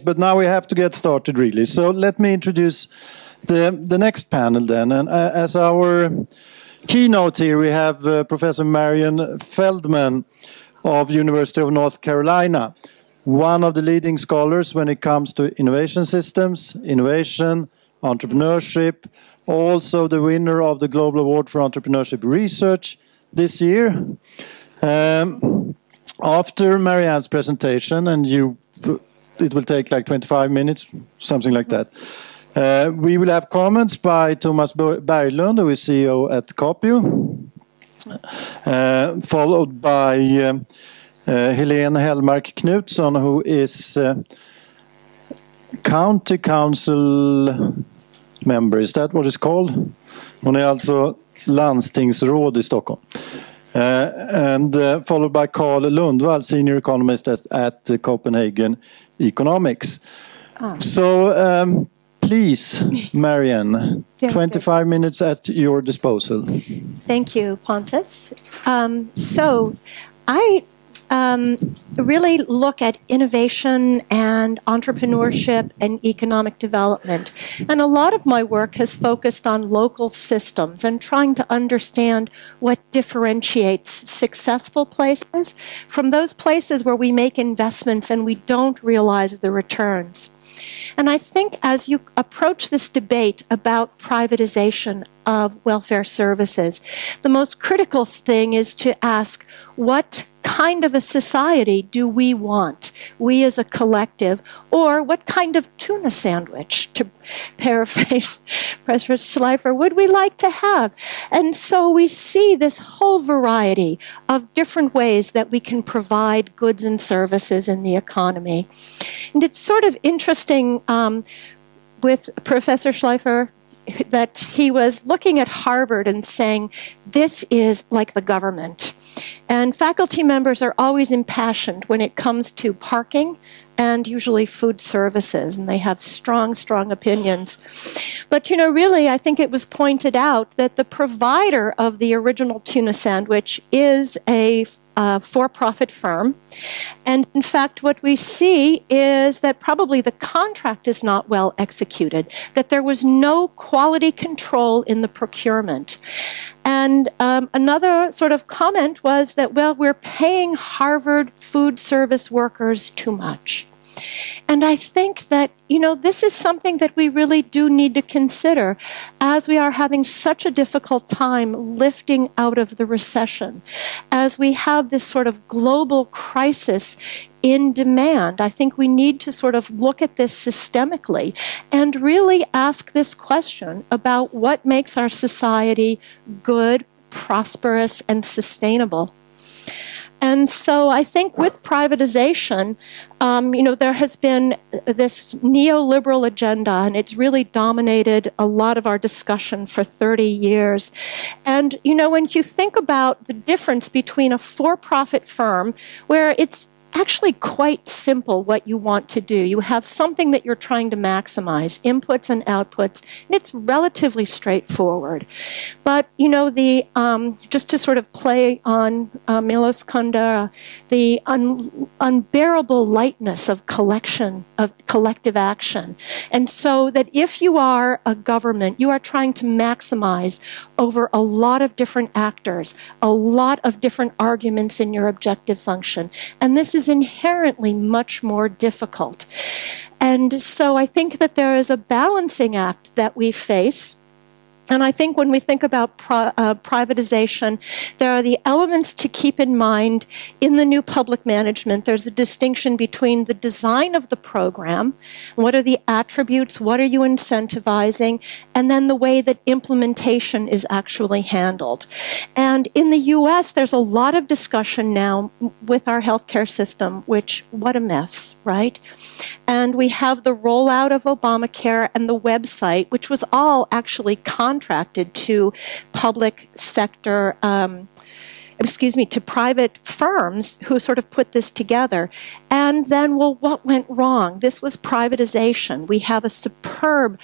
but now we have to get started really. So let me introduce the next panel then. And as our keynote here, we have Professor Maryann Feldman of University of North Carolina, one of the leading scholars when it comes to innovation systems, innovation, entrepreneurship, also the winner of the Global Award for Entrepreneurship Research this year. After Maryann's presentation, and it will take like 25 minutes, something like that. We will have comments by Thomas Berglund, who is CEO at Capio, followed by Helene Hellmark Knutsson, who is County Council member. Is that what it's called? Hon är alltså landstingsråd i Stockholm. And followed by Carl Lundvall, senior economist at Copenhagen Economics. So please, Maryann, 25 minutes at your disposal. Thank you, Pontus. So I really look at innovation and entrepreneurship and economic development. And a lot of my work has focused on local systems and trying to understand what differentiates successful places from those places where we make investments and we don't realize the returns. And I think as you approach this debate about privatization of welfare services, the most critical thing is to ask, what kind of a society do we want, we as a collective, or what kind of tuna sandwich, to paraphrase Professor Schleifer, would we like to have? And so we see this whole variety of different ways that we can provide goods and services in the economy. And it's sort of interesting with Professor Schleifer that he was looking at Harvard and saying, this is like the government. And faculty members are always impassioned when it comes to parking and usually food services, and they have strong, strong opinions. But, really, I think it was pointed out that the provider of the original tuna sandwich is a for-profit firm. And in fact, what we see is that probably the contract is not well executed, that there was no quality control in the procurement. And another sort of comment was that, well, we're paying Harvard food service workers too much. And I think that, this is something that we really do need to consider as we are having such a difficult time lifting out of the recession, as we have this sort of global crisis in demand. I think we need to sort of look at this systemically and really ask this question about what makes our society good, prosperous, and sustainable. And so I think with privatization, there has been this neoliberal agenda, and it's really dominated a lot of our discussion for 30 years. And, when you think about the difference between a for-profit firm, where it's actually quite simple what you want to do. You have something that you're trying to maximize, inputs and outputs, and it's relatively straightforward. But, just to sort of play on Milos Kundera, the unbearable lightness of collective action. And so that if you are a government, you are trying to maximize over a lot of different actors, a lot of different arguments in your objective function. And this is inherently much more difficult. And so I think that there is a balancing act that we face. And I think when we think about privatization, there are the elements to keep in mind in the new public management. There's a distinction between the design of the program, what are the attributes, what are you incentivizing, and then the way that implementation is actually handled. And in the US, there's a lot of discussion now with our healthcare system, which, what a mess, right? And we have the rollout of Obamacare and the website, which was all actually contracted to public sector to private firms who sort of put this together. And then, well, what went wrong? This was privatization. We have a superb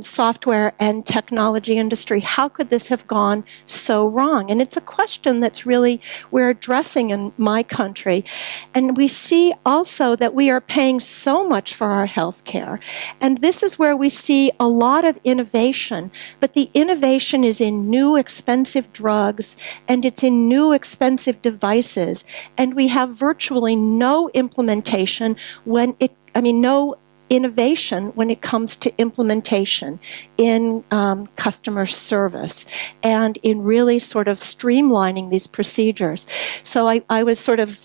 software and technology industry. How could this have gone so wrong? And it's a question that's really we're addressing in my country. And we see also that we are paying so much for our health care. And this is where we see a lot of innovation. But the innovation is in new expensive drugs, and it's in new expensive devices. And we have virtually no implementation no innovation when it comes to implementation in customer service and in really sort of streamlining these procedures. So I was sort of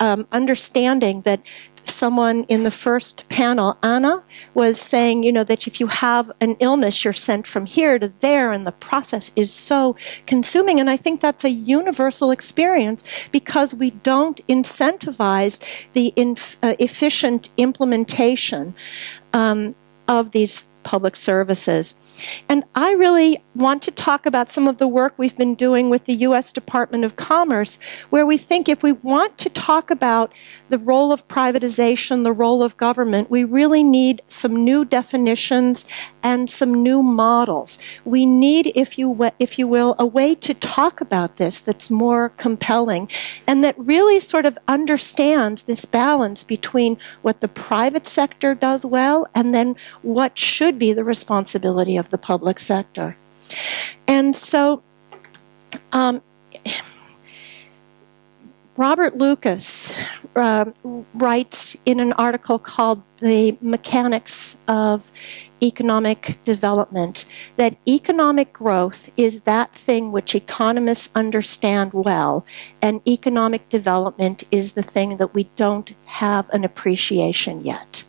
understanding that someone in the first panel, Anna, was saying, that if you have an illness, you're sent from here to there, and the process is so consuming. And I think that's a universal experience because we don't incentivize the efficient implementation of these public services. And I really want to talk about some of the work we've been doing with the U.S. Department of Commerce, where we think if we want to talk about the role of privatization, the role of government, we really need some new definitions and some new models. We need, if you will, a way to talk about this that's more compelling and that really sort of understands this balance between what the private sector does well and then what should be the responsibility of the public sector. And so Robert Lucas writes in an article called The Mechanics of Economic Development that economic growth is that thing which economists understand well, and economic development is the thing that we don't have an appreciation yet.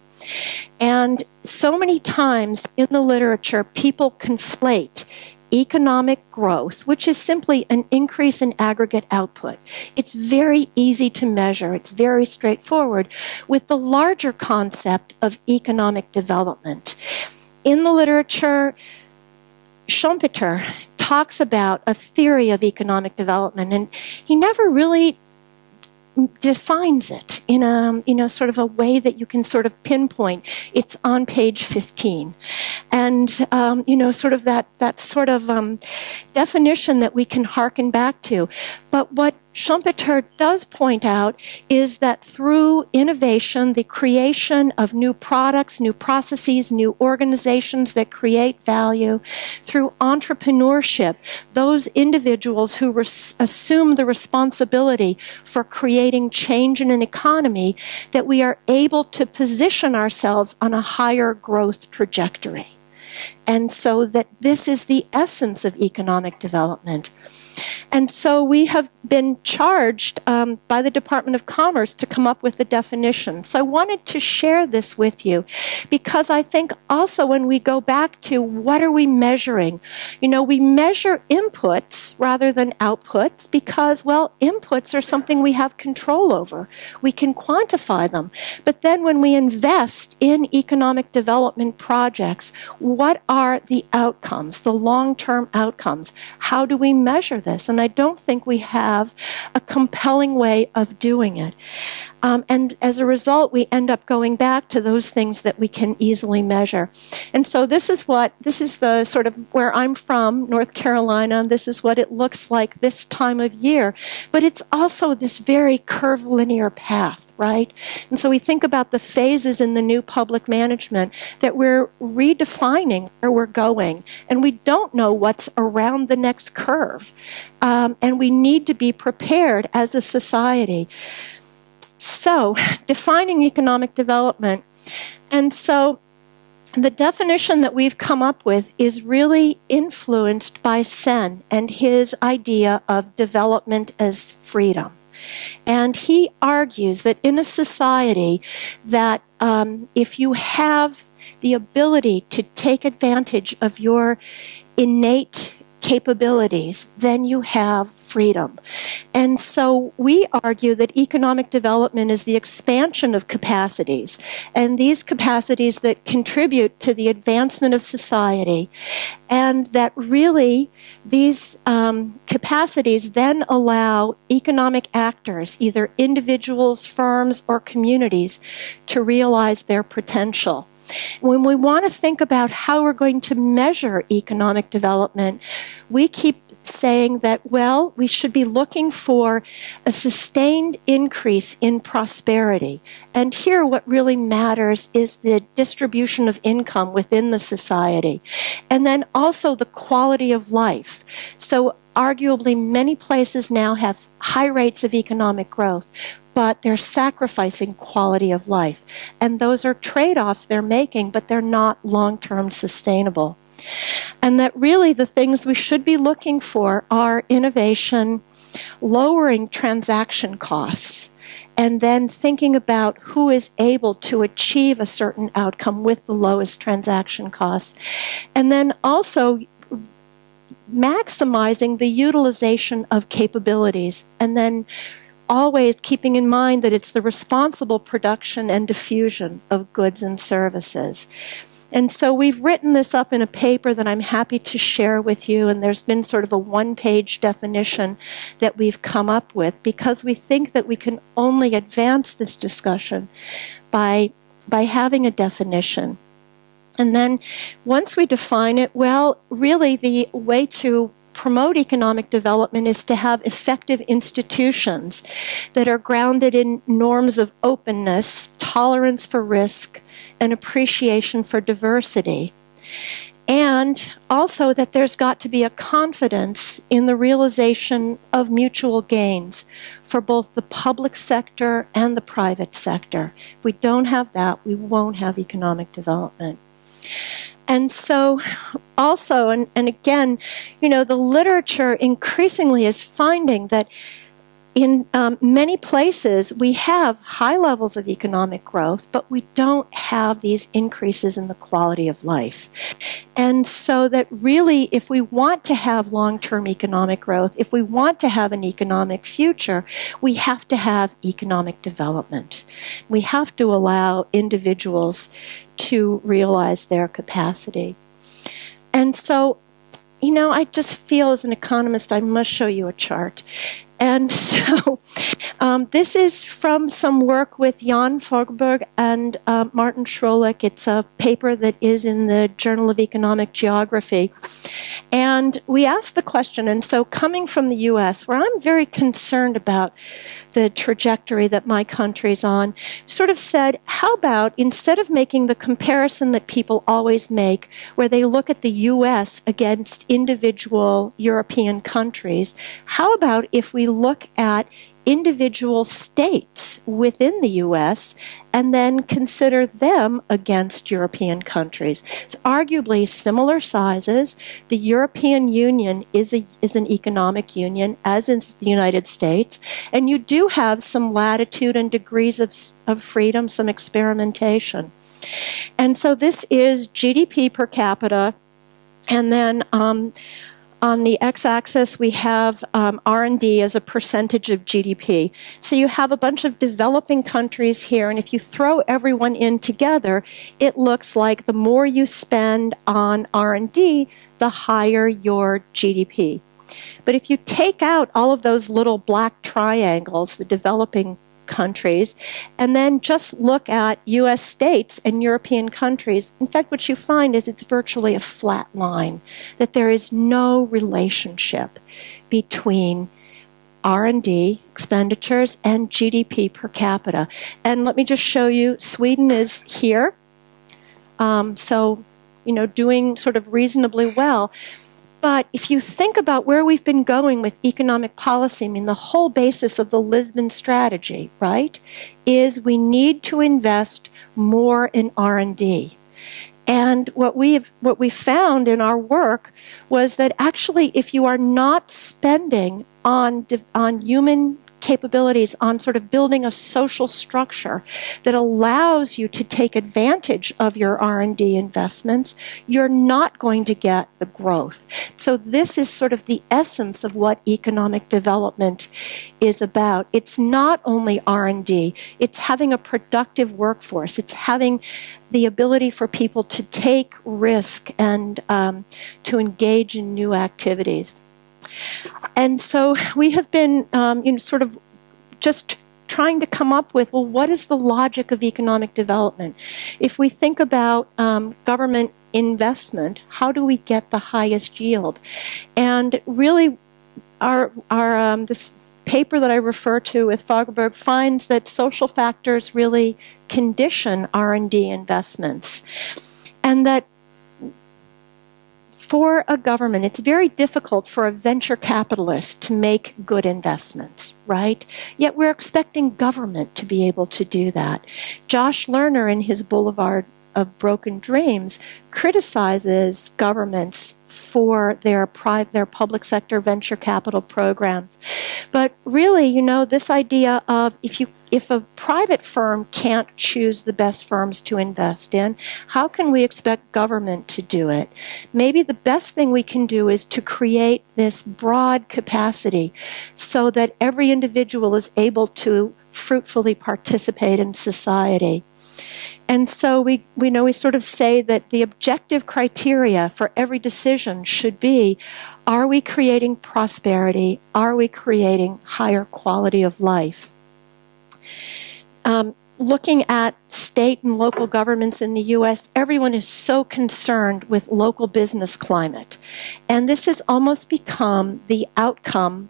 And so many times in the literature, people conflate economic growth, which is simply an increase in aggregate output. It's very easy to measure. It's very straightforward, with the larger concept of economic development. In the literature, Schumpeter talks about a theory of economic development, and he never really defines it in a sort of a way that you can sort of pinpoint. It's on page 15, and sort of that sort of definition that we can hearken back to. But what Schumpeter does point out is that through innovation, the creation of new products, new processes, new organizations that create value, through entrepreneurship, those individuals who assume the responsibility for creating change in an economy, that we are able to position ourselves on a higher growth trajectory. And so that this is the essence of economic development. And so we have been charged by the Department of Commerce to come up with the definition. So I wanted to share this with you because I think also when we go back to what are we measuring, we measure inputs rather than outputs because, well, inputs are something we have control over. We can quantify them. But then when we invest in economic development projects, what are the outcomes, the long-term outcomes? How do we measure this? And I don't think we have a compelling way of doing it. And as a result, we end up going back to those things that we can easily measure. And so this is the sort of where I'm from, North Carolina. This is what it looks like this time of year. But it's also this very curvilinear path, right? And so we think about the phases in the new public management that we're redefining where we're going. And we don't know what's around the next curve. And we need to be prepared as a society. So, defining economic development. And so, the definition that we've come up with is really influenced by Sen and his idea of development as freedom. And he argues that in a society that if you have the ability to take advantage of your innate capabilities, then you have freedom. And so we argue that economic development is the expansion of capacities, and these capacities that contribute to the advancement of society, and that really these capacities then allow economic actors, either individuals, firms, or communities, to realize their potential. When we want to think about how we're going to measure economic development, we keep saying that, well, we should be looking for a sustained increase in prosperity. And here what really matters is the distribution of income within the society. And then also the quality of life. So arguably many places now have high rates of economic growth, but they're sacrificing quality of life. And those are trade-offs they're making, but they're not long-term sustainable. And that really the things we should be looking for are innovation, lowering transaction costs, and then thinking about who is able to achieve a certain outcome with the lowest transaction costs. And then also maximizing the utilization of capabilities, and then always keeping in mind that it's the responsible production and diffusion of goods and services. And so we've written this up in a paper that I'm happy to share with you, and there's been sort of a one-page definition that we've come up with, because we think that we can only advance this discussion by having a definition. And then once we define it, well, really the way to promote economic development is to have effective institutions that are grounded in norms of openness, tolerance for risk, and appreciation for diversity. And also that there's got to be a confidence in the realization of mutual gains for both the public sector and the private sector. If we don't have that, we won't have economic development. And so also, and again, you know, the literature increasingly is finding that in many places we have high levels of economic growth, but we don't have these increases in the quality of life. And so that really, if we want to have long-term economic growth, if we want to have an economic future, we have to have economic development. We have to allow individuals to realize their capacity. And so, you know, I just feel as an economist I must show you a chart. And so this is from some work with Jan Fogelberg and Martin Schrolik. It's a paper that is in the Journal of Economic Geography. And we asked the question, and so coming from the US, where I'm very concerned about the trajectory that my country's on, sort of said, how about instead of making the comparison that people always make, where they look at the US against individual European countries, how about if we look at individual states within the U.S. and then consider them against European countries? It's arguably similar sizes. The European Union is an economic union, as is the United States, and you do have some latitude and degrees of freedom, some experimentation. And so this is GDP per capita, and then on the x-axis, we have R&D as a percentage of GDP. So you have a bunch of developing countries here, and if you throw everyone in together, it looks like the more you spend on R&D, the higher your GDP. But if you take out all of those little black triangles, the developing countries, and then just look at U.S. states and European countries, in fact, what you find is it's virtually a flat line, that there is no relationship between R&D expenditures and GDP per capita. And let me just show you, Sweden is here, so, you know, doing sort of reasonably well. But if you think about where we've been going with economic policy, I mean, the whole basis of the Lisbon strategy, right, is we need to invest more in R&D. And what we found in our work was that actually if you are not spending on human capabilities on sort of building a social structure that allows you to take advantage of your R&D investments, you're not going to get the growth. So this is sort of the essence of what economic development is about. It's not only R&D, it's having a productive workforce. It's having the ability for people to take risk and to engage in new activities. And so we have been sort of just trying to come up with, well, what is the logic of economic development? If we think about government investment, how do we get the highest yield? And really, this paper that I refer to with Fagerberg finds that social factors really condition R&D investments, and that for a government, it's very difficult for a venture capitalist to make good investments, right? Yet we're expecting government to be able to do that. Josh Lerner, in his Boulevard of Broken Dreams, criticizes governments for their public sector venture capital programs. But really, this idea of if a private firm can't choose the best firms to invest in, how can we expect government to do it? Maybe the best thing we can do is to create this broad capacity so that every individual is able to fruitfully participate in society. And so we sort of say that the objective criteria for every decision should be, are we creating prosperity? Are we creating higher quality of life? Looking at state and local governments in the U.S., everyone is so concerned with local business climate. And this has almost become the outcome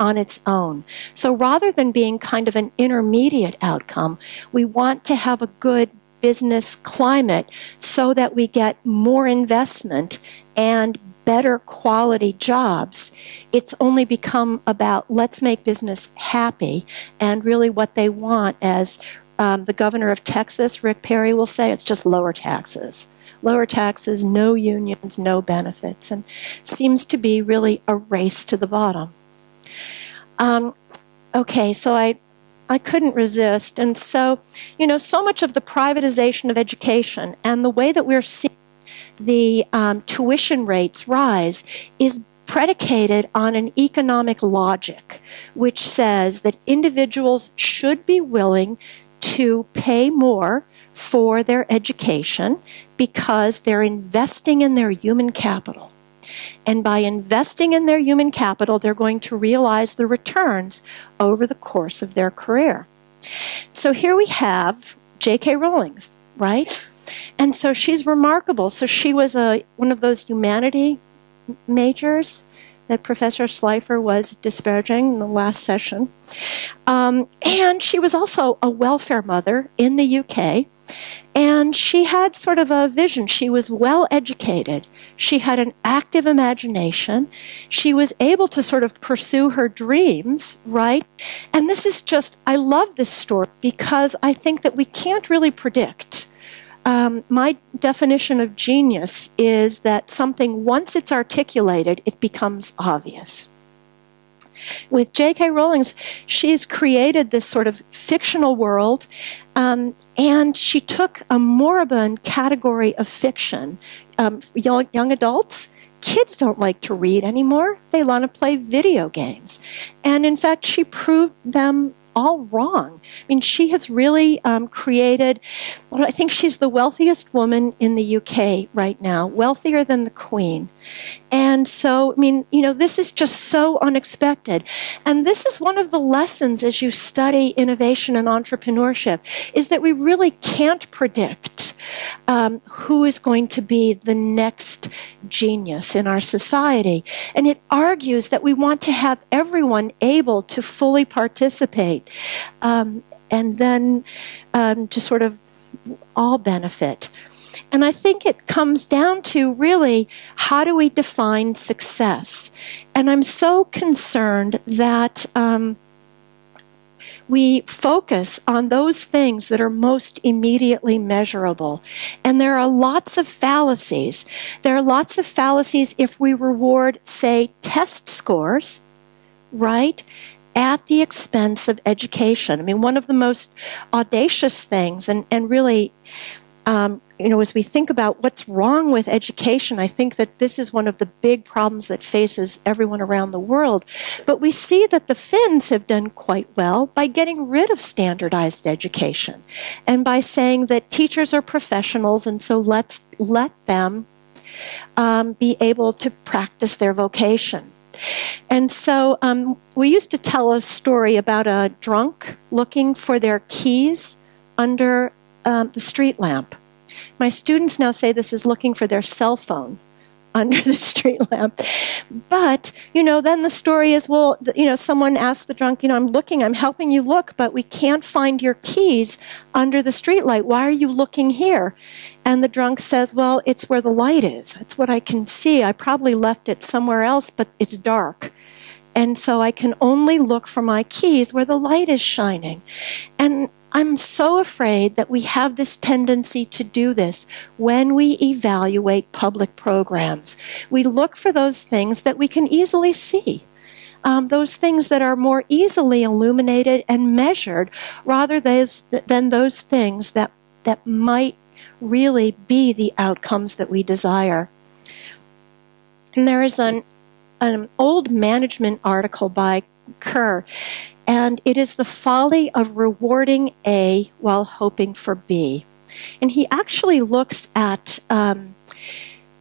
on its own. So rather than being kind of an intermediate outcome, we want to have a good business climate so that we get more investment and better quality jobs. It's only become about let's make business happy, and really what they want, as the governor of Texas, Rick Perry, will say, it's just lower taxes. Lower taxes, no unions, no benefits, and seems to be really a race to the bottom. Okay, so I couldn't resist. And so, so much of the privatization of education and the way that we're seeing the tuition rates rise is predicated on an economic logic, which says that individuals should be willing to pay more for their education because they're investing in their human capital. And by investing in their human capital, they're going to realize the returns over the course of their career. So here we have J.K. Rowling, right? And so she's remarkable. So she was one of those humanity majors that Professor Schleifer was disparaging in the last session. And she was also a welfare mother in the UK. And she had sort of a vision. She was well educated. She had an active imagination. She was able to sort of pursue her dreams, right? And this is just, I love this story because I think that we can't really predict. My definition of genius is that something, once it's articulated, it becomes obvious. With J.K. Rowling, she's created this sort of fictional world, and she took a moribund category of fiction. Young adults, kids don't like to read anymore. They want to play video games. And in fact, she proved them all wrong. I mean, she has really created, well, I think she's the wealthiest woman in the UK right now, wealthier than the Queen. And so, I mean, this is just so unexpected. And this is one of the lessons as you study innovation and entrepreneurship, is that we really can't predict who is going to be the next genius in our society. And it argues that we want to have everyone able to fully participate and then to sort of all benefit. And I think it comes down to really, how do we define success? And I'm so concerned that we focus on those things that are most immediately measurable. And there are lots of fallacies. There are lots of fallacies if we reward, say, test scores, right? at the expense of education. I mean, one of the most audacious things, and really, as we think about what's wrong with education, I think that this is one of the big problems that faces everyone around the world. But we see that the Finns have done quite well by getting rid of standardized education and by saying that teachers are professionals, and so let's let them be able to practice their vocation. And so we used to tell a story about a drunk looking for their keys under the street lamp. My students now say this is looking for their cell phone under the street lamp. But, then the story is, well, someone asked the drunk, I'm helping you look, but we can't find your keys under the street light. Why are you looking here? And the drunk says, well, it's where the light is. It's what I can see. I probably left it somewhere else, but it's dark. And so I can only look for my keys where the light is shining. And I'm so afraid that we have this tendency to do this when we evaluate public programs. We look for those things that we can easily see, those things that are more easily illuminated and measured, rather than those things that might really be the outcomes that we desire. And there is an old management article by Kerr, and it is the folly of rewarding A while hoping for B. And he actually looks at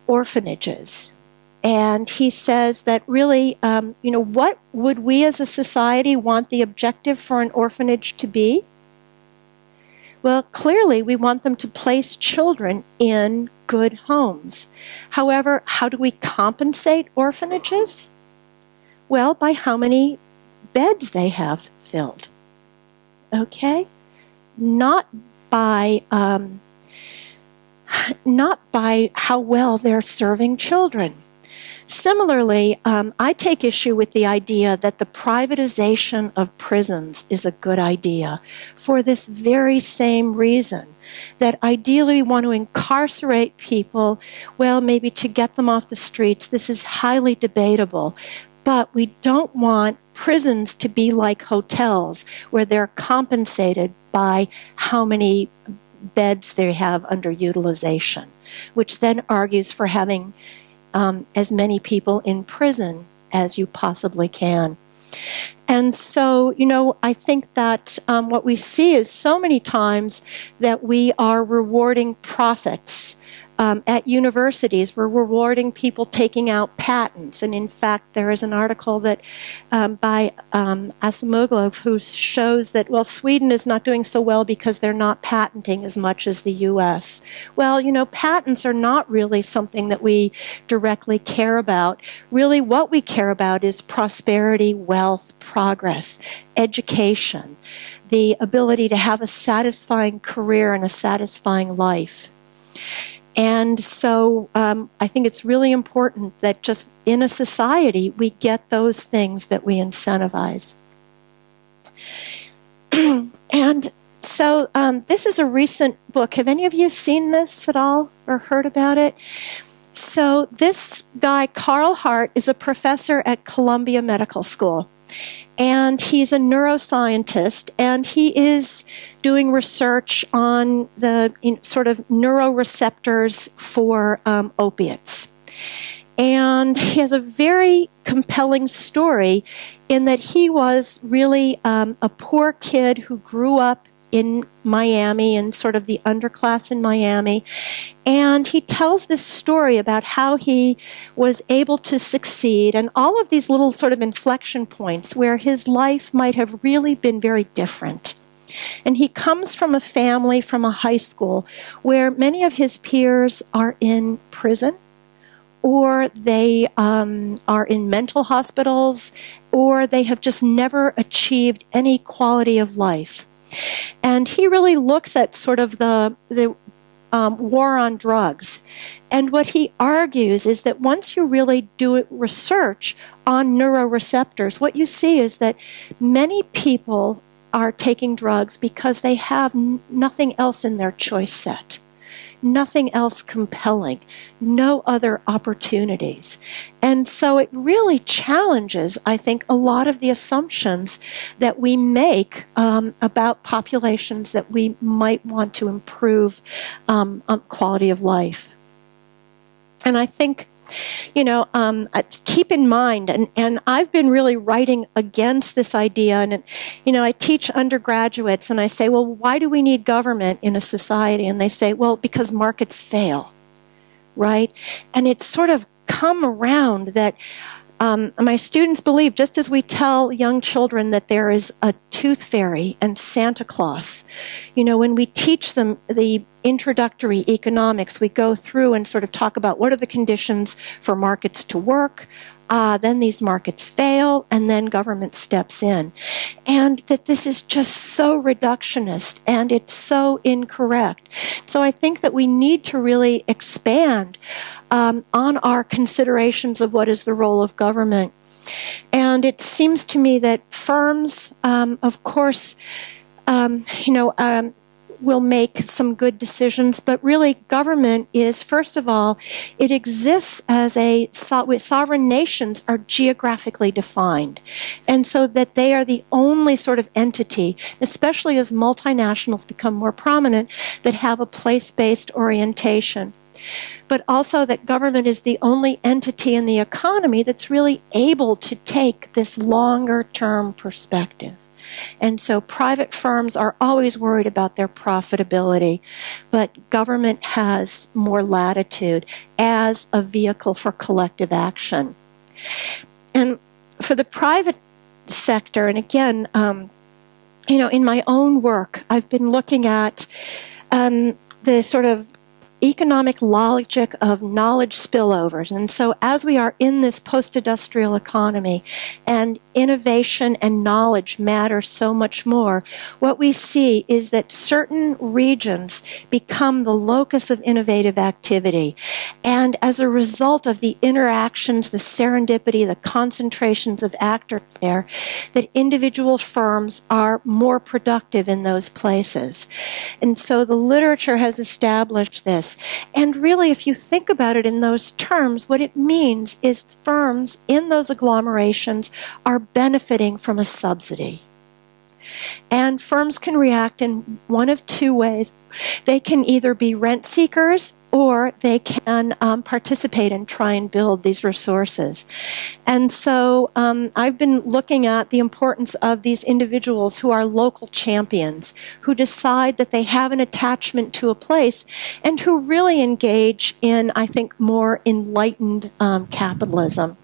orphanages. And he says that really, what would we as a society want the objective for an orphanage to be? Well, clearly we want them to place children in good homes. However, how do we compensate orphanages? Well, by how many beds they have filled. Okay? Not by how well they're serving children. Similarly, I take issue with the idea that the privatization of prisons is a good idea for this very same reason, that ideally we want to incarcerate people, well, maybe to get them off the streets. This is highly debatable. But we don't want prisons to be like hotels where they're compensated by how many beds they have under utilization, which then argues for having as many people in prison as you possibly can. And so, I think that what we see is so many times that we are rewarding profits. At universities, we're rewarding people taking out patents. And in fact, there is an article that by Asimoglu who shows that, well, Sweden is not doing so well because they're not patenting as much as the U.S. Well, patents are not really something that we directly care about. Really, what we care about is prosperity, wealth, progress, education, the ability to have a satisfying career and a satisfying life. And so I think it's really important that just in a society, we get those things that we incentivize. And so this is a recent book. Have any of you seen this at all or heard about it? So this guy, Carl Hart, is a professor at Columbia Medical School. And he's a neuroscientist, and he is doing research on the sort of neuroreceptors for opiates. And he has a very compelling story in that he was really a poor kid who grew up in Miami and sort of the underclass in Miami. And he tells this story about how he was able to succeed and all of these little sort of inflection points where his life might have really been very different. And he comes from a family, from a high school, where many of his peers are in prison, or they are in mental hospitals, or they have just never achieved any quality of life. And he really looks at sort of the war on drugs. And what he argues is that once you really do research on neuroreceptors, what you see is that many people are taking drugs because they have nothing else in their choice set. nothing else compelling, no other opportunities. And so it really challenges, I think, a lot of the assumptions that we make about populations that we might want to improve quality of life. And I think, keep in mind, and I've been really writing against this idea, and, I teach undergraduates, and I say, well, why do we need government in a society? And they say, well, because markets fail, right? And it's sort of come around that my students believe, just as we tell young children that there is a tooth fairy and Santa Claus, when we teach them the introductory economics, we go through and sort of talk about what are the conditions for markets to work. Then these markets fail, and then government steps in. And that this is just so reductionist, and it's so incorrect. So I think that we need to really expand on our considerations of what is the role of government. And it seems to me that firms, of course, will make some good decisions, but really government is, first of all, it exists as sovereign nations are geographically defined. And so that they are the only sort of entity, especially as multinationals become more prominent, that have a place-based orientation. But also that government is the only entity in the economy that's really able to take this longer-term perspective. And so private firms are always worried about their profitability, but government has more latitude as a vehicle for collective action. And for the private sector, and again, in my own work, I've been looking at the sort of economic logic of knowledge spillovers. And so as we are in this post-industrial economy and innovation and knowledge matter so much more, what we see is that certain regions become the locus of innovative activity. And as a result of the interactions, the serendipity, the concentrations of actors there, that individual firms are more productive in those places. And so the literature has established this. And really, if you think about it in those terms, what it means is firms in those agglomerations are benefiting from a subsidy. And firms can react in one of two ways. They can either be rent seekers or they can participate and try and build these resources. And so I've been looking at the importance of these individuals who are local champions, who decide that they have an attachment to a place, and who really engage in, I think, more enlightened capitalism.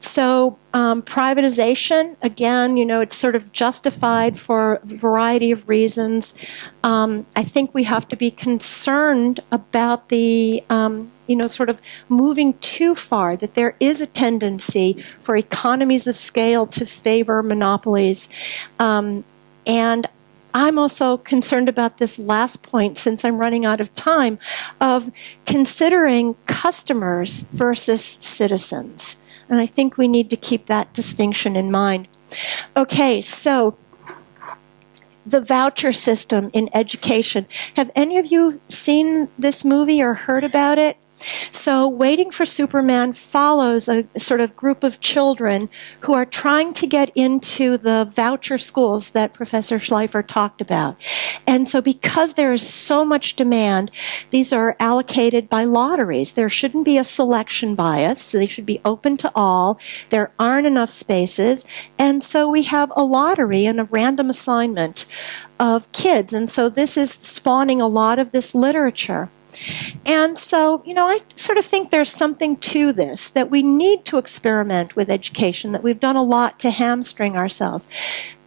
So privatization, again, it's sort of justified for a variety of reasons. I think we have to be concerned about the, sort of moving too far, that there is a tendency for economies of scale to favor monopolies. And I'm also concerned about this last point, since I'm running out of time, of considering customers versus citizens. And I think we need to keep that distinction in mind. Okay, so the voucher system in education. Have any of you seen this movie or heard about it? So Waiting for Superman follows a sort of group of children who are trying to get into the voucher schools that Professor Schleifer talked about. And so because there is so much demand, these are allocated by lotteries. There shouldn't be a selection bias, so they should be open to all. There aren't enough spaces. And so we have a lottery and a random assignment of kids. And so this is spawning a lot of this literature. And so, I sort of think there's something to this, that we need to experiment with education, that we've done a lot to hamstring ourselves.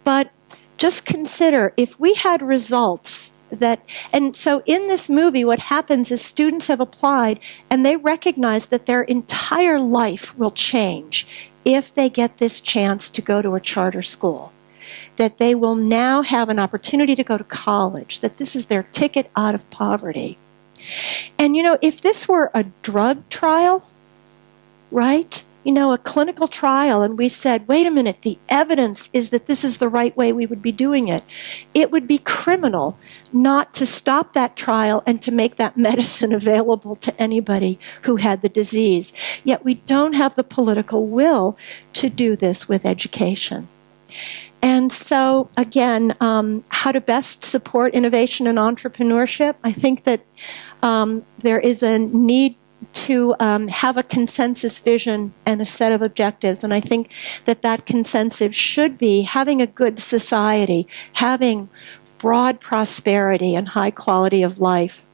But just consider, if we had results that, and so in this movie, what happens is students have applied and they recognize that their entire life will change if they get this chance to go to a charter school. That they will now have an opportunity to go to college, that this is their ticket out of poverty. And, if this were a drug trial, right, a clinical trial and we said, wait a minute, the evidence is that this is the right way we would be doing it, it would be criminal not to stop that trial and to make that medicine available to anybody who had the disease. Yet we don't have the political will to do this with education. And so, again, how to best support innovation and entrepreneurship. I think that there is a need to have a consensus vision and a set of objectives. And I think that that consensus should be having a good society, having broad prosperity and high quality of life.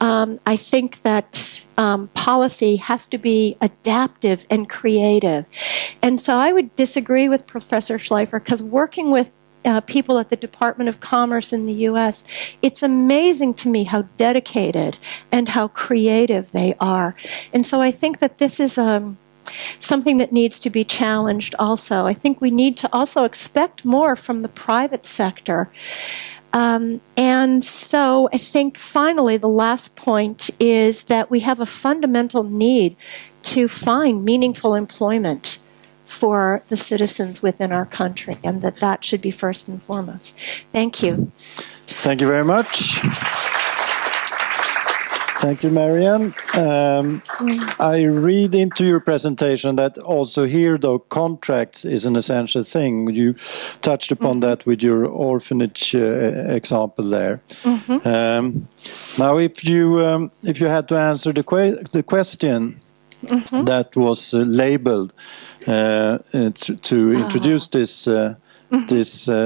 I think that policy has to be adaptive and creative. And so I would disagree with Professor Schleifer, because working with people at the Department of Commerce in the U.S., it's amazing to me how dedicated and how creative they are. And so I think that this is something that needs to be challenged also. I think we need to also expect more from the private sector. And so I think finally the last point is that we have a fundamental need to find meaningful employment for the citizens within our country, and that should be first and foremost. Thank you. Thank you very much. Thank you, Maryann. I read into your presentation that also here, though, contracts is an essential thing. You touched upon that with your orphanage example there. Now, if you had to answer the question that was labeled to introduce this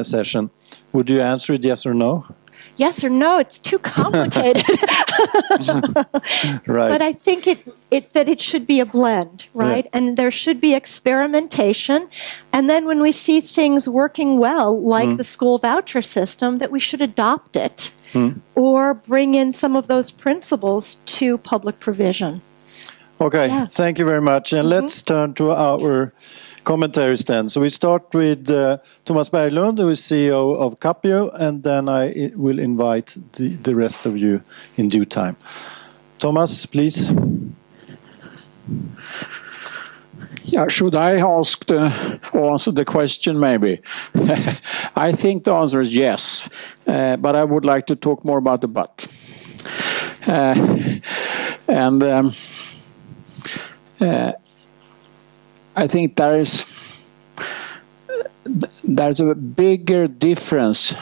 session, would you answer it yes or no? Yes or no? It's too complicated. Right. But I think that it should be a blend, right? Yeah. And there should be experimentation. And then when we see things working well, like the school voucher system, that we should adopt it or bring in some of those principles to public provision. Okay, Thank you very much. And let's turn to our commentaries then. So we start with Thomas Berglund, who is CEO of Capio, and then I will invite the rest of you in due time. Thomas, please. Yeah, should I answer the question maybe? I think the answer is yes, but I would like to talk more about the but. I think there's a bigger difference,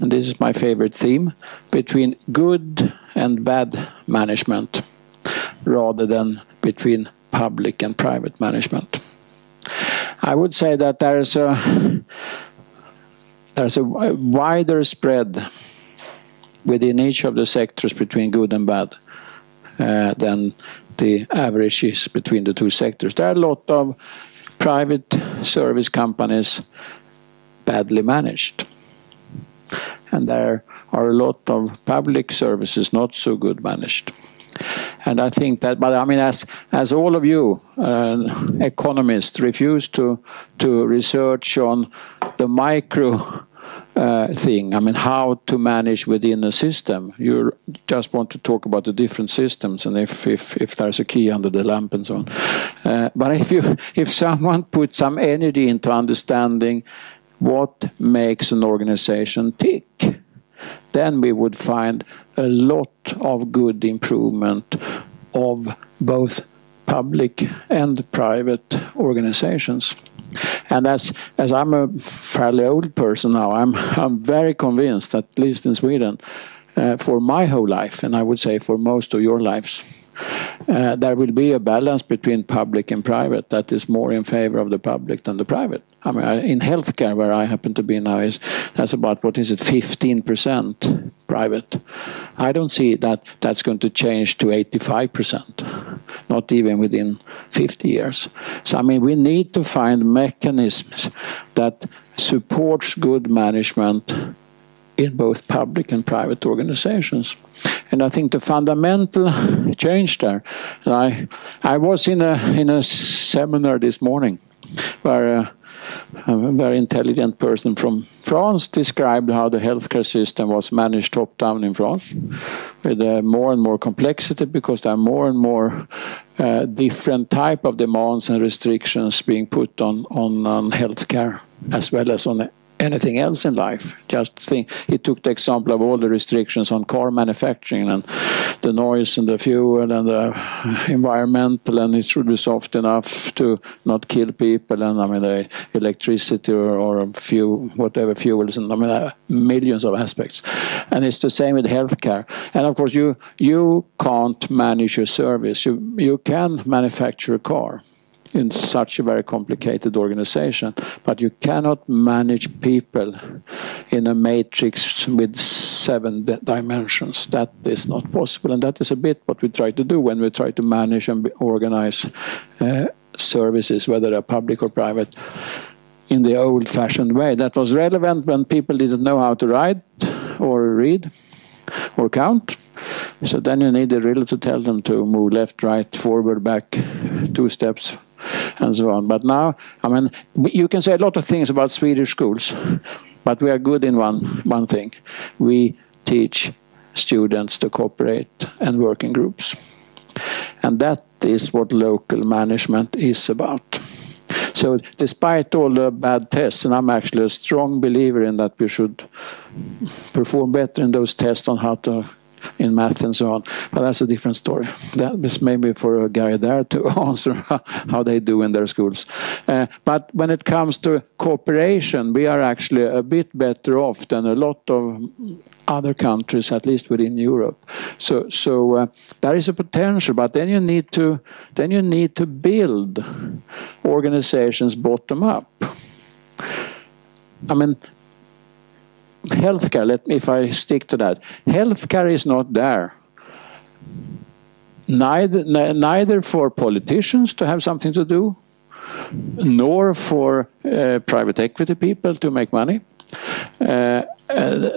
and this is my favorite theme, between good and bad management rather than between public and private management. I would say that there's a wider spread within each of the sectors between good and bad than the average is between the two sectors. There are a lot of private service companies badly managed, and there are a lot of public services not so good managed. And I think that, but I mean, as all of you economists refuse to research on the micro thing, I mean, how to manage within a system. You just want to talk about the different systems and if there's a key under the lamp and so on. But if someone puts some energy into understanding what makes an organization tick, then we would find a lot of good improvement of both public and private organizations. And as I'm a fairly old person now, I'm very convinced, at least in Sweden, for my whole life, and I would say for most of your lives, there will be a balance between public and private that is more in favor of the public than the private. I mean, in healthcare, where I happen to be now, that's about, 15% private. I don't see that that's going to change to 85%, not even within 50 years. So, I mean, we need to find mechanisms that supports good management in both public and private organizations. And I think the fundamental change there, and I was in a seminar this morning where a very intelligent person from France described how the healthcare system was managed top-down in France, with more and more complexity because there are more and more different type of demands and restrictions being put on healthcare as well as on anything else in life. Just think, he took the example of all the restrictions on car manufacturing and the noise and the fuel and the environmental, and it should be soft enough to not kill people, and I mean the electricity or whatever fuels, and I mean millions of aspects. And it's the same with healthcare. And of course you can't manage your service. You can manufacture a car in such a very complicated organization, but you cannot manage people in a matrix with 7 dimensions. That is not possible, and that is a bit what we try to do when we try to manage and organize services, whether they're public or private, in the old-fashioned way. That was relevant when people didn't know how to write or read or count. So then you needed really to tell them to move left, right, forward, back, 2 steps, and so on. But now, I mean, you can say a lot of things about Swedish schools, but we are good in one thing. We teach students to cooperate and work in groups. And that is what local management is about. So despite all the bad tests, and I'm actually a strong believer in that we should perform better in those tests on how to, in math and so on. But that's a different story. That is maybe for a guy there to answer how they do in their schools. But when it comes to cooperation, we are actually a bit better off than a lot of other countries, at least within Europe. So there is a potential, but then you need to build organizations bottom up. I mean, healthcare, if I stick to that, healthcare is not there. Neither for politicians to have something to do, nor for private equity people to make money,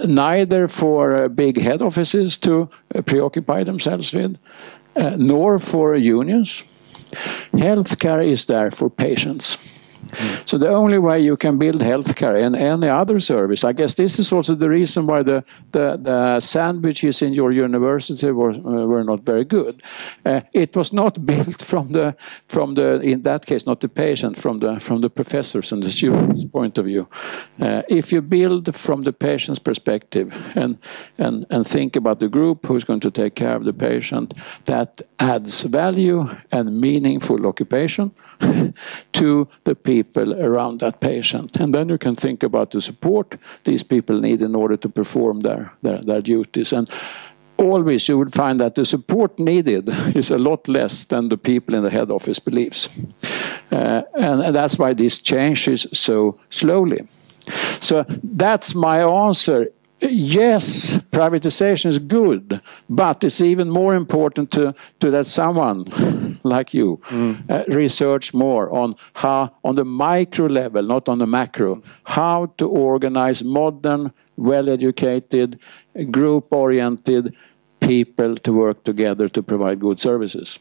neither for big head offices to preoccupy themselves with, nor for unions. Healthcare is there for patients. So the only way you can build healthcare and any other service, I guess this is also the reason why the sandwiches in your university were not very good. It was not built from the in that case not the patient, from the professors and the students' point of view. If you build from the patient's perspective and think about the group who's going to take care of the patient, that adds value and meaningful occupation to the people around that patient. And then you can think about the support these people need in order to perform their duties. And always you would find that the support needed is a lot less than the people in the head office believes. And that's why this changes so slowly. So that's my answer. Yes, privatization is good, but it's even more important to that someone like you research more on how, on the micro level, not on the macro, how to organize modern, well-educated, group-oriented people to work together to provide good services.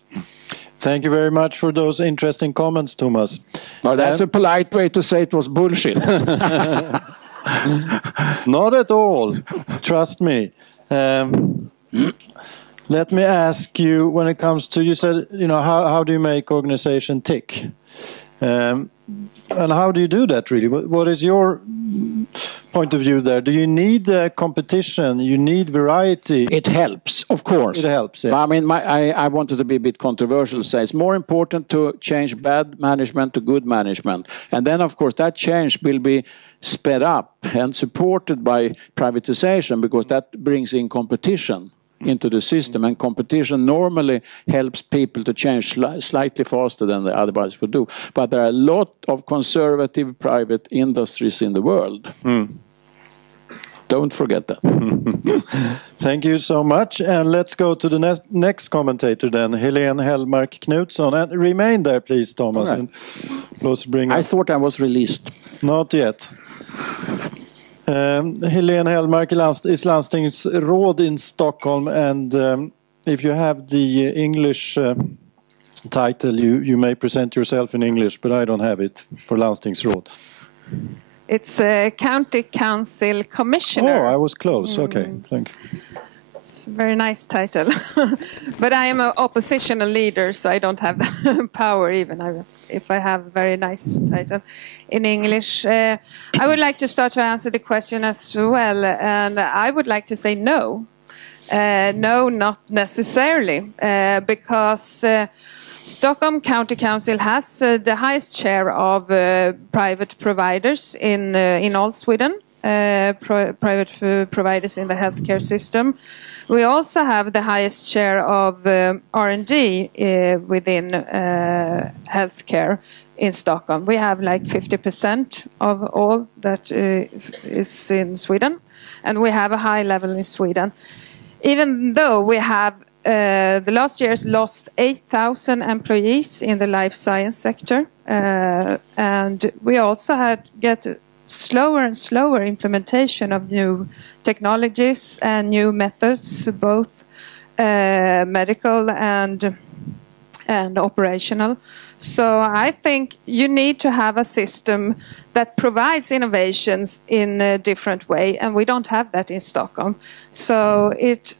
Thank you very much for those interesting comments, Thomas. Well, that's a polite way to say it was bullshit. Not at all. Trust me. Let me ask you, when it comes to, you said, how do you make organization tick? And how do you do that, really? What is your point of view there? Do you need competition? You need variety? It helps, of course. It helps, yeah. I mean, I wanted to be a bit controversial, say it's more important to change bad management to good management. And then, of course, that change will be sped up and supported by privatization, because that brings in competition into the system, and competition normally helps people to change slightly faster than they otherwise would do. But there are a lot of conservative private industries in the world. Don't forget that. Thank you so much. And let's go to the next commentator then, Helene Hellmark Knutsson. And remain there, please, Thomas. Right. And bring I thought I was released. Not yet. Helene Hellmark is landstingsråd in Stockholm, and if you have the English title, you may present yourself in English, but I don't have it for landstingsråd. It's a county council commissioner. Oh, I was close. Okay, thank you. It's a very nice title. But I am an oppositional leader, so I don't have the power even if I have a very nice title in English. I would like to start to answer the question as well, and I would like to say no. No, not necessarily, because Stockholm County Council has the highest share of private providers in all Sweden, private providers in the healthcare system. We also have the highest share of R&D within healthcare in Stockholm. We have like 50% of all that is in Sweden, and we have a high level in Sweden. Even though we have the last years lost 8,000 employees in the life science sector, and we also get slower and slower implementation of new technologies and new methods, both medical and operational. So I think you need to have a system that provides innovations in a different way, and we don't have that in Stockholm. So it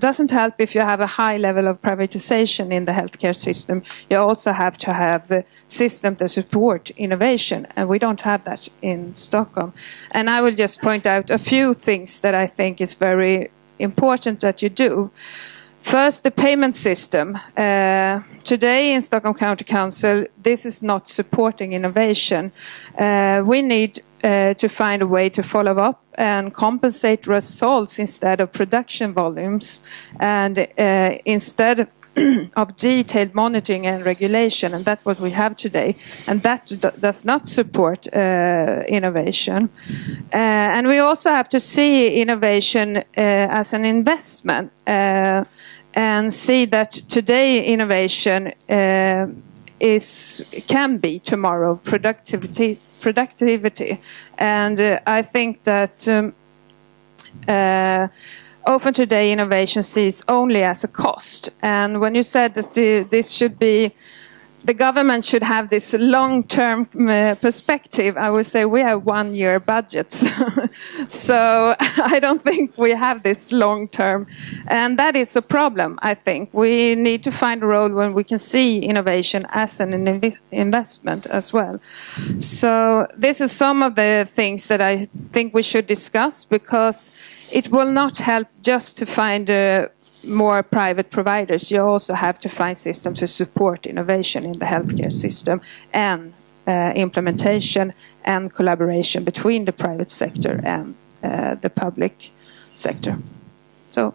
doesn't help if you have a high level of privatization in the healthcare system. You also have to have a system to support innovation, and we don't have that in Stockholm. And I will just point out a few things that I think is very important that you do. First, the payment system. Today in Stockholm County Council, this is not supporting innovation. We need to find a way to follow up and compensate results instead of production volumes, and instead of detailed monitoring and regulation, and that's what we have today, and that does not support innovation. And we also have to see innovation as an investment, and see that today innovation can be tomorrow productivity, and I think that often today innovation sees only as a cost. And when you said that this should be, the government should have this long-term perspective, I would say we have one-year budgets. So I don't think we have this long-term. And that is a problem, I think. We need to find a role when we can see innovation as an investment as well. So this is some of the things that I think we should discuss, because it will not help just to find more private providers. You also have to find systems to support innovation in the healthcare system, and implementation and collaboration between the private sector and the public sector. So,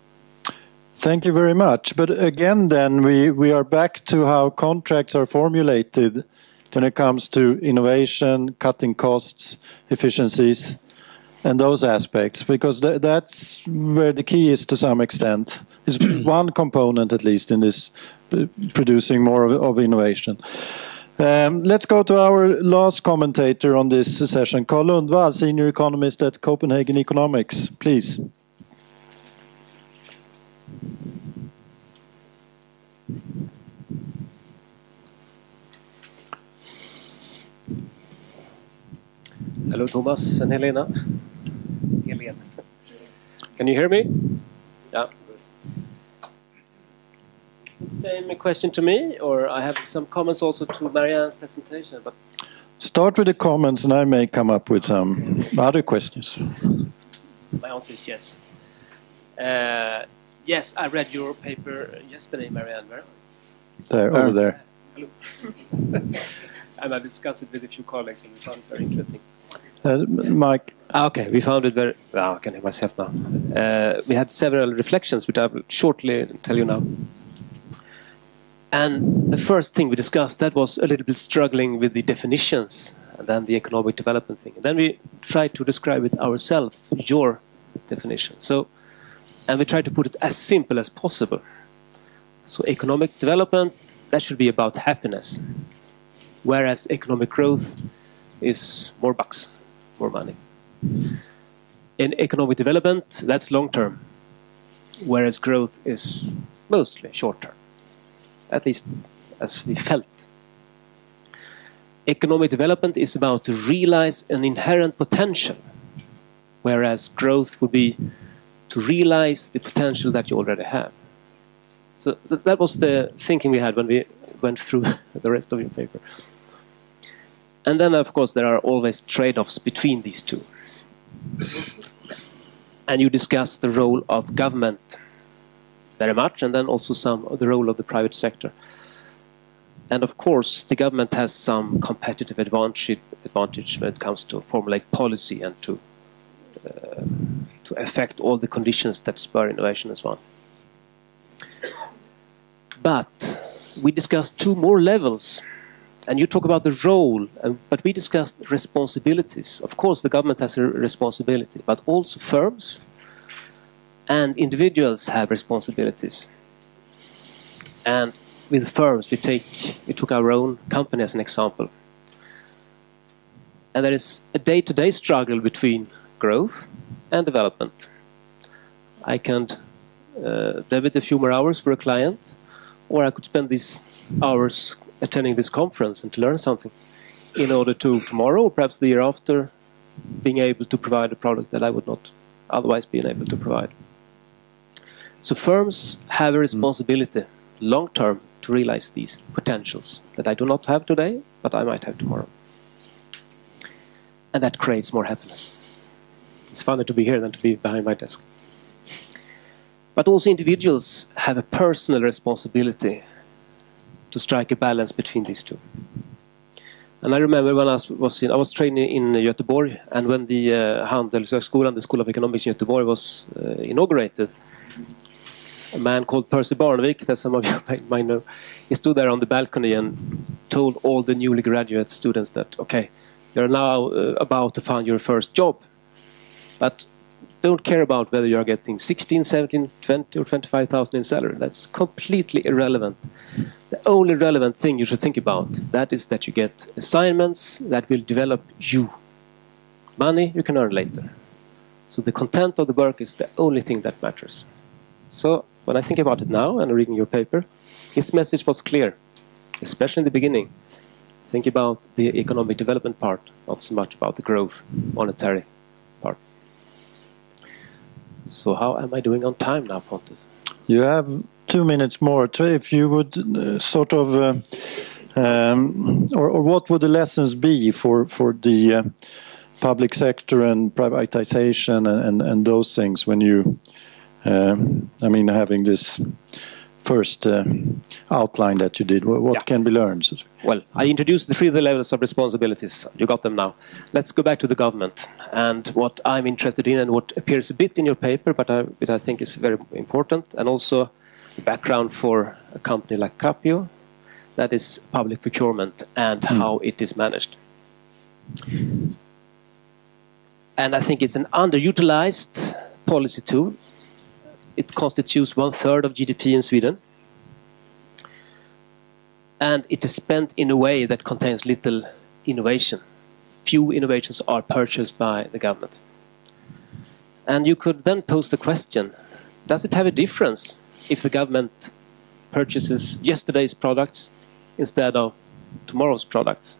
thank you very much. But again, then we are back to how contracts are formulated when it comes to innovation, cutting costs, efficiencies, and those aspects, because that's where the key is to some extent. It's one component, at least, in this producing more of innovation. Let's go to our last commentator on this session, Carl Lundvall, Senior Economist at Copenhagen Economics. Please. Hello, Thomas and Helena. Can you hear me? Yeah. Same question to me, or I have some comments also to Maryann's presentation. But start with the comments, and I may come up with some other questions. My answer is yes. Yes, I read your paper yesterday, Maryann. There, over there. Hello. And I discussed it with a few colleagues, and we found it very interesting. Mike. Okay, we found it very... I can hear myself now. We had several reflections, which I will shortly tell you now. And the first thing we discussed, that was a little bit struggling with the definitions, and then the economic development thing. And then we tried to describe it ourselves, your definition. And we tried to put it as simple as possible. So economic development, that should be about happiness. Whereas economic growth is more bucks, more money. In economic development, that's long-term, whereas growth is mostly short-term, at least as we felt. Economic development is about to realize an inherent potential, whereas growth would be to realize the potential that you already have. So that was the thinking we had when we went through the rest of your paper. And then, of course, there are always trade-offs between these two. And you discuss the role of government very much, and then also some of the role of the private sector. And of course, the government has some competitive advantage when it comes to formulate policy and to affect all the conditions that spur innovation as well. But we discussed two more levels. And you talk about the role, but we discussed responsibilities. Of course, the government has a responsibility, but also firms and individuals have responsibilities. And with firms, we took our own company as an example. And there is a day-to-day struggle between growth and development. I can debit a few more hours for a client, or I could spend these hours attending this conference and to learn something in order to tomorrow or perhaps the year after being able to provide a product that I would not otherwise be able to provide. So firms have a responsibility long-term to realize these potentials that I do not have today, but I might have tomorrow. And that creates more happiness. It's funner to be here than to be behind my desk. But also individuals have a personal responsibility to strike a balance between these two. And I remember when I was training in Göteborg, and when the Handelshögskolan, the School of Economics in Göteborg, was inaugurated, a man called Percy Barnevik, that some of you might know, he stood there on the balcony and told all the newly graduate students that, okay, you're now about to find your first job, but don't care about whether you're getting 16, 17, 20 or 25,000 in salary. That's completely irrelevant. The only relevant thing you should think about, that is that you get assignments that will develop you. Money you can earn later. So the content of the work is the only thing that matters. So when I think about it now and reading your paper, his message was clear, especially in the beginning. Think about the economic development part, not so much about the growth, monetary part. So how am I doing on time now, Pontus? You have 2 minutes more. If you would sort of, or what would the lessons be for the public sector and privatization and those things when you, I mean, having this first outline that you did, what can be learned? Well, I introduced the 3 levels of responsibilities. You got them now. Let's go back to the government. And what I'm interested in and what appears a bit in your paper, but I think is very important, and also the background for a company like Capio, that is public procurement and how it is managed. And I think it's an underutilized policy tool. It constitutes 1/3 of GDP in Sweden. And it is spent in a way that contains little innovation. Few innovations are purchased by the government. And you could then pose the question, does it have a difference if the government purchases yesterday's products instead of tomorrow's products?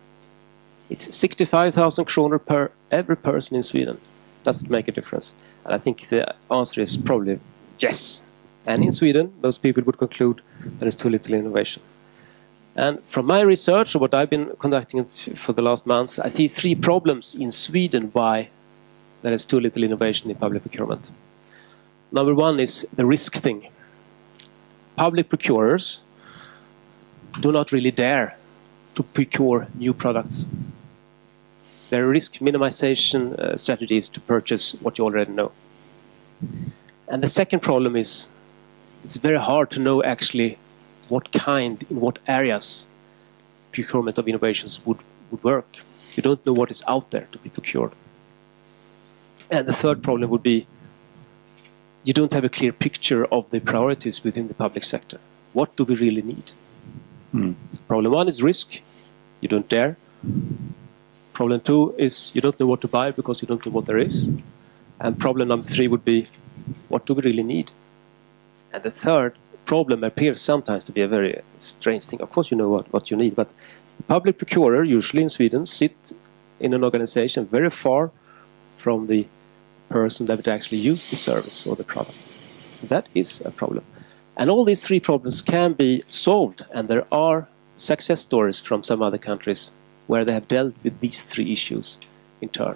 It's 65,000 kronor per every person in Sweden. Does it make a difference? And I think the answer is probably yes. And in Sweden, most people would conclude there is too little innovation. And from my research, or what I've been conducting for the last months, I see 3 problems in Sweden why there is too little innovation in public procurement. Number 1 is the risk thing. Public procurers do not really dare to procure new products. There are risk minimization strategies to purchase what you already know. And the second problem is it's very hard to know actually in what areas procurement of innovations would work. You don't know what is out there to be procured. And the third problem would be you don't have a clear picture of the priorities within the public sector. What do we really need? So problem 1 is risk. You don't dare. Problem 2 is you don't know what to buy because you don't know what there is. And problem number 3 would be, what do we really need? And the third problem appears sometimes to be a very strange thing. Of course you know what you need, but the public procurer, usually in Sweden, sit in an organization very far from the person that would actually use the service or the product. That is a problem. And all these 3 problems can be solved, and there are success stories from some other countries where they have dealt with these 3 issues in turn.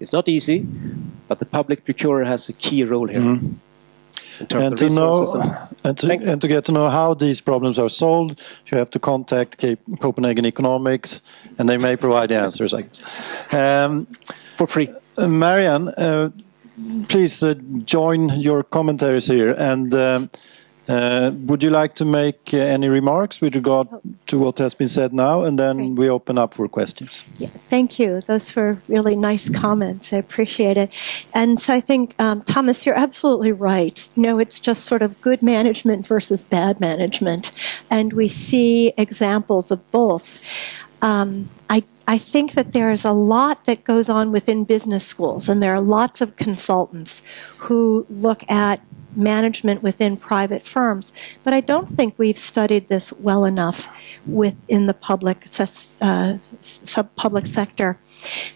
It's not easy, but the public procurer has a key role here. Mm-hmm. In terms and of to resources know and to get to know how these problems are solved, you have to contact Copenhagen Economics, and they may provide the answers, I guess. For free. Maryann, please join your commentaries here. And would you like to make any remarks with regard to what has been said now? And then we open up for questions. Yeah, thank you. Those were really nice comments. I appreciate it. And so I think, Thomas, you're absolutely right. You know, it's just sort of good management versus bad management. And we see examples of both. I think that there is a lot that goes on within business schools, and there are lots of consultants who look at management within private firms. But I don't think we've studied this well enough within the public sector.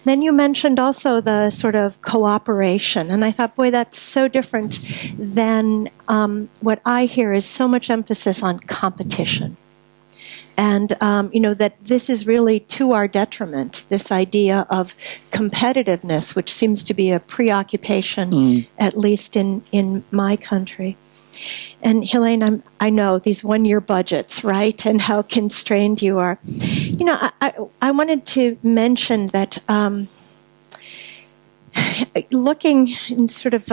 Then you mentioned also the sort of cooperation, and I thought, boy, that's so different than what I hear is so much emphasis on competition. And, you know, that this is really to our detriment, this idea of competitiveness, which seems to be a preoccupation, at least in my country. And Helene, I know these one-year budgets, right, and how constrained you are. You know, I wanted to mention that looking in sort of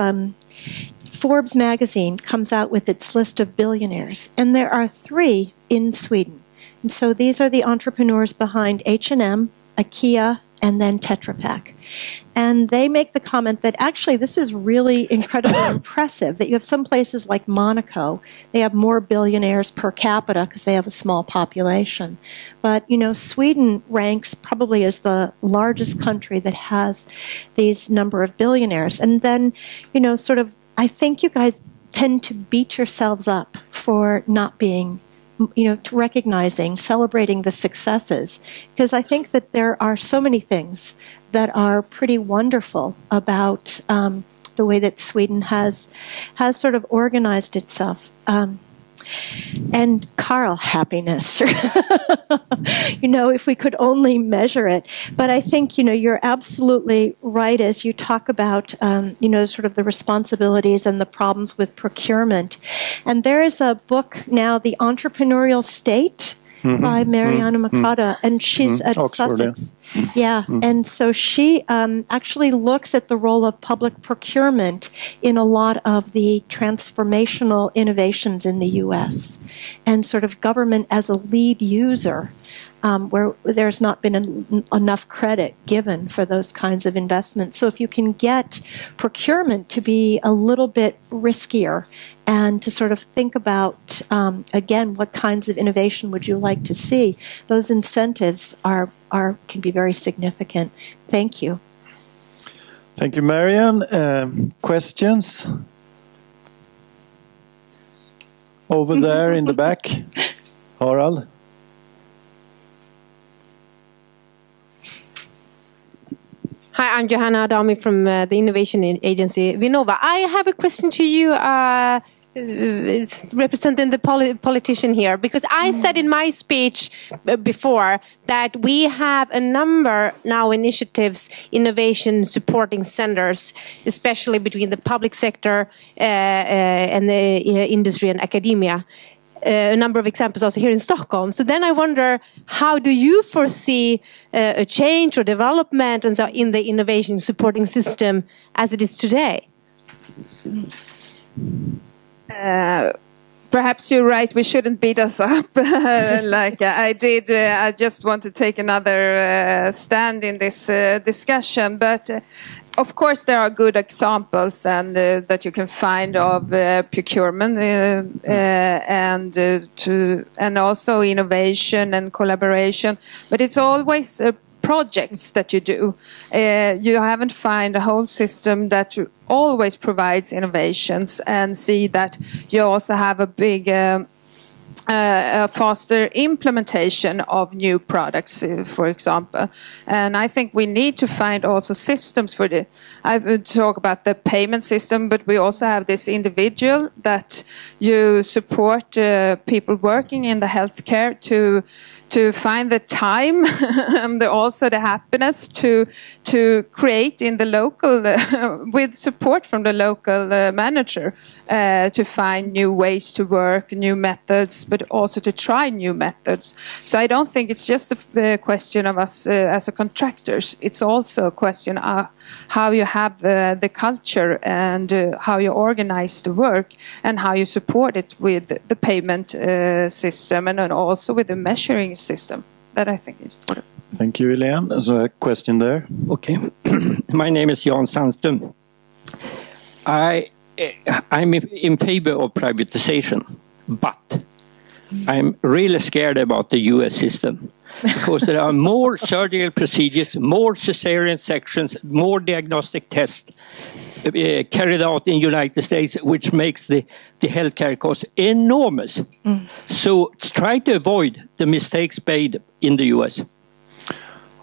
Forbes magazine comes out with its list of billionaires, and there are 3 in Sweden. And so these are the entrepreneurs behind H&M, IKEA, and then Tetra Pak. And they make the comment that actually this is really incredibly impressive, that you have some places like Monaco, they have more billionaires per capita because they have a small population. But, you know, Sweden ranks probably as the largest country that has these number of billionaires. And then, you know, sort of, I think you guys tend to beat yourselves up for not being, you know, to recognizing, celebrating the successes, because I think that there are so many things that are pretty wonderful about the way that Sweden has sort of organized itself. And Carl, happiness. You know, if we could only measure it. But I think, you know, you're absolutely right as you talk about, you know, sort of the responsibilities and the problems with procurement. And there is a book now, The Entrepreneurial State, by Maryann Feldman, and she's at Oxford, Sussex. Yeah, and so she actually looks at the role of public procurement in a lot of the transformational innovations in the U.S. and sort of government as a lead user, where there's not been enough credit given for those kinds of investments. So if you can get procurement to be a little bit riskier and to sort of think about, again, what kinds of innovation would you like to see, those incentives can be very significant. Thank you. Thank you, Maryann. Questions? Over there in the back. Harald? Hi, I'm Johanna Adami from the innovation agency Vinnova. I have a question to you, representing the politician here, because I said in my speech before that we have a number now initiatives, innovation supporting centers, especially between the public sector and the industry and academia. A number of examples also here in Stockholm. So then I wonder, how do you foresee a change or development and so in the innovation supporting system as it is today? Perhaps you're right, we shouldn't beat us up like I did. I just want to take another stand in this discussion. But of course, there are good examples and that you can find of procurement and also innovation and collaboration. But it's always projects that you do. You haven't found a whole system that always provides innovations, and see that you also have a big faster implementation of new products, for example. And I think we need to find also systems for the, I would talk about the payment system, but we also have this individual that you support people working in the healthcare to find the time and also the happiness to create in the local, with support from the local manager, to find new ways to work, new methods, but also to try new methods. So I don't think it's just a question of us as a contractors. It's also a question of how you have the culture and how you organize the work and how you support it with the payment system and then also with the measuring system. That I think is important. Thank you, Helene. There's a question there. Okay. My name is Jan Sandström. I'm in favor of privatization, but I'm really scared about the US system. Because there are more surgical procedures, more cesarean sections, more diagnostic tests carried out in the United States, which makes the healthcare costs enormous. So try to avoid the mistakes made in the US.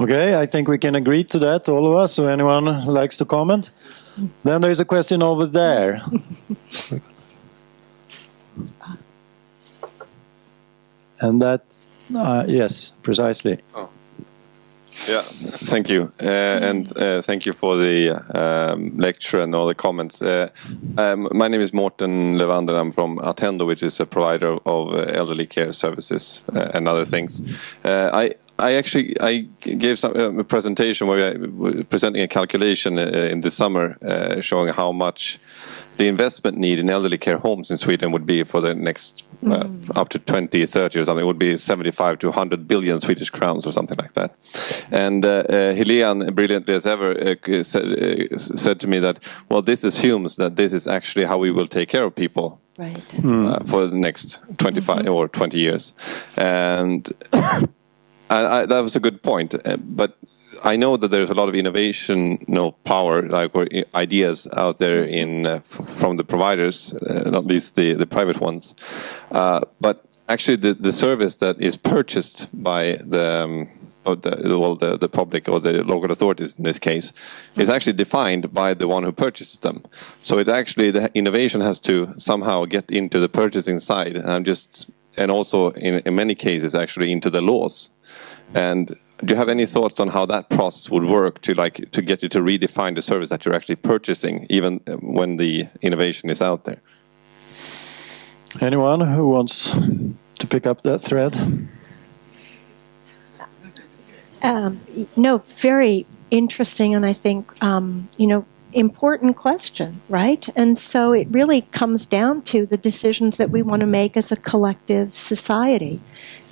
Okay, I think we can agree to that, all of us. So anyone who likes to comment? Then there is a question over there. And that, yes, precisely. Oh. Yeah, thank you. And thank you for the lecture and all the comments. My name is Morten Levander. I'm from Attendo, which is a provider of elderly care services and other things. I gave a presentation where I was presenting a calculation in the summer showing how much the investment need in elderly care homes in Sweden would be for the next up to 2030 or something. It would be 75 to 100 billion Swedish crowns or something like that. And Helene, brilliantly as ever, said to me that, well, this assumes that this is actually how we will take care of people. Right. For the next 25 or 20 years. And that was a good point. But I know that there's a lot of innovation, power, or ideas out there from the providers, not least the private ones. But actually, the service that is purchased by the public or the local authorities in this case is actually defined by the one who purchases them. So the innovation has to somehow get into the purchasing side, and also in many cases actually into the laws. And do you have any thoughts on how that process would work to get you to redefine the service that you're actually purchasing, even when the innovation is out there? Anyone who wants to pick up that thread? No, very interesting, and I think important question, right? And so it really comes down to the decisions that we want to make as a collective society.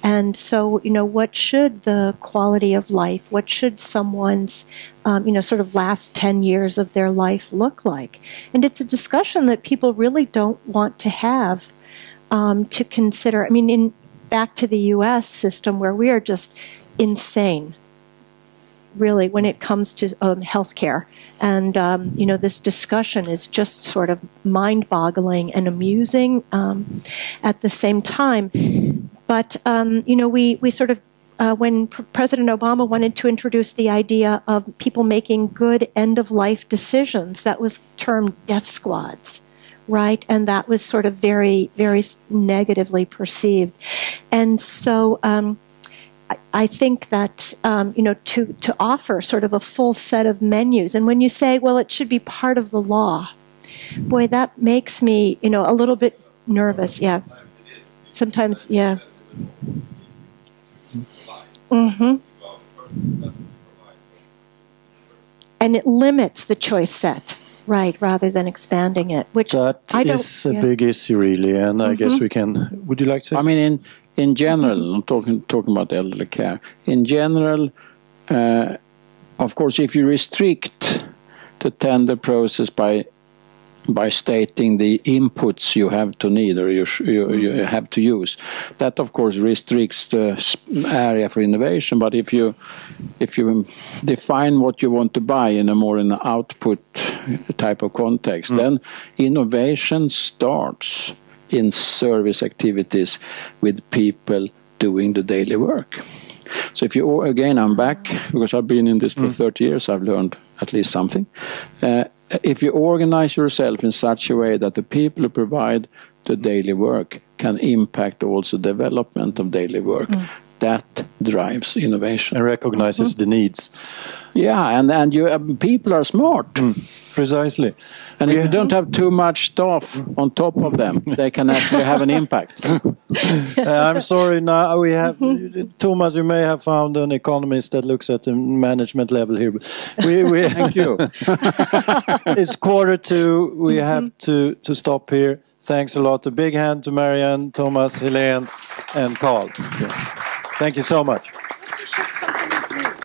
And so, what should the quality of life, what should someone's, sort of last 10 years of their life look like? And it's a discussion that people really don't want to have, to consider. I mean, back to the U.S. system where we are just insane, really, when it comes to healthcare. And, this discussion is just sort of mind-boggling and amusing at the same time. But, we sort of, when President Obama wanted to introduce the idea of people making good end-of-life decisions, that was termed death squads, right? And that was sort of very, very negatively perceived. And so I think that, to offer sort of a full set of menus, and when you say, well, it should be part of the law, boy, that makes me, a little bit nervous, yeah. Sometimes, yeah. Mm-hmm. And it limits the choice set, right, rather than expanding it, which that is a big issue, really, and I guess we can. Would you like to say? I mean, in general, I'm talking about elderly care. In general, of course, if you restrict the tender process by by stating the inputs you have to need or you have to use. That, of course, restricts the area for innovation. But if you define what you want to buy in a more an output type of context, then innovation starts in service activities with people doing the daily work. So if you, again, I'm back, because I've been in this for 30 years, I've learned at least something. If you organize yourself in such a way that the people who provide the daily work can impact also development of daily work, that drives innovation. And recognizes the needs. Yeah, and you people are smart. Precisely. And if you don't have too much stuff on top of them, they can actually have an impact. I'm sorry, now we have, Thomas, you may have found an economist that looks at the management level here. We Thank you. It's 1:45. We have to stop here. Thanks a lot. A big hand to Maryann, Thomas, Helene, and Carl. Thank you so much.